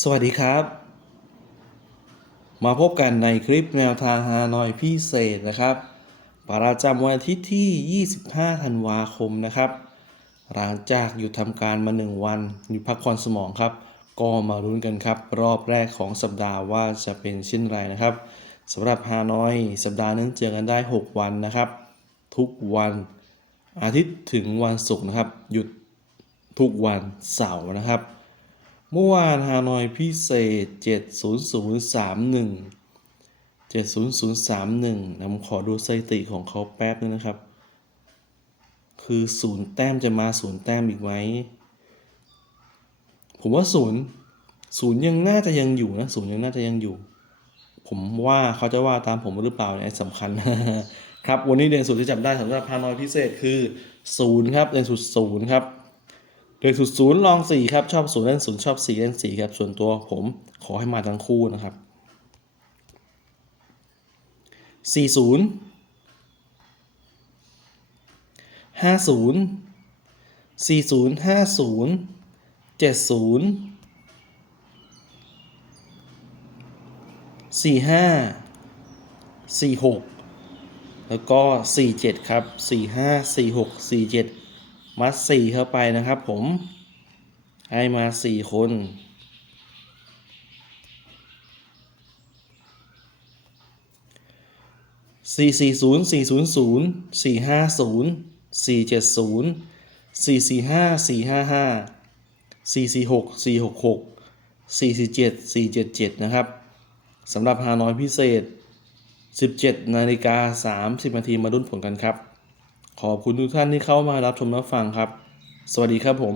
สวัสดีครับ มาพบกันในคลิปแนวทางฮานอยพิเศษนะครับประจำวันอาทิตย์ที่ 25 ธันวาคมนะครับ หลังจากหยุดทำการมา 1 วันหยุดพักผ่อนสมองครับ ก็มาลุ้นกันครับ รอบแรกของสัปดาห์ว่าจะเป็นเช่นไรนะครับสำหรับฮานอย สัปดาห์นั้นเจอกันได้ 6 วันนะครับ ทุกวันอาทิตย์ถึงวันศุกร์นะครับ หยุดทุกวันเสาร์นะครับ เมื่อวานฮานอยพิเศษ 70031 70031นะผมขอดูสถิติของเขาแป๊บนึงนะครับ คือศูนย์แต้มจะมาศูนย์แต้มอีกไหม ผมว่าศูนย์ศูนย์ยังน่าจะยังอยู่นะศูนย์ยังน่าจะยังอยู่ ผมว่าเขาจะว่าตามผมหรือเปล่าเนี่ยสำคัญ ครับ วันนี้เด่นสุดที่จับได้สำหรับฮานอยพิเศษคือศูนย์ครับเด่นสุดศูนย์ครับ เด่นสุดศูนย์ลองสี่ครับชอบศูนย์เล่นศูนย์ชอบสี่เล่นสี่ครับส่วนตัวผมขอให้มาทั้งคู่นะครับสี่ศูนย์ห้าศูนย์สี่ศูนย์ห้าศูนย์เจ็ดศูนย์สี่ห้าสี่หกแล้วก็สี่เจ็ดครับสี่ห้าสี่หกสี่เจ็ด มัดสี่เข้าไปนะครับผม ให้มาสี่คนสี่สี่ศูนย์สี่ศูนย์ศูนย์สี่ห้าศูนย์สี่เจ็ดศูนย์สี่สี่ห้าสี่ห้าห้าสี่สี่หกสี่หกหกสี่สี่เจ็ดสี่เจ็ดเจ็ดนะครับสำหรับฮานอยพิเศษ 17 นาฬิกา 30 นาทีมารุ่นผลกันครับ ขอบคุณทุกท่านที่เข้ามารับชมรับฟังครับ สวัสดีครับผม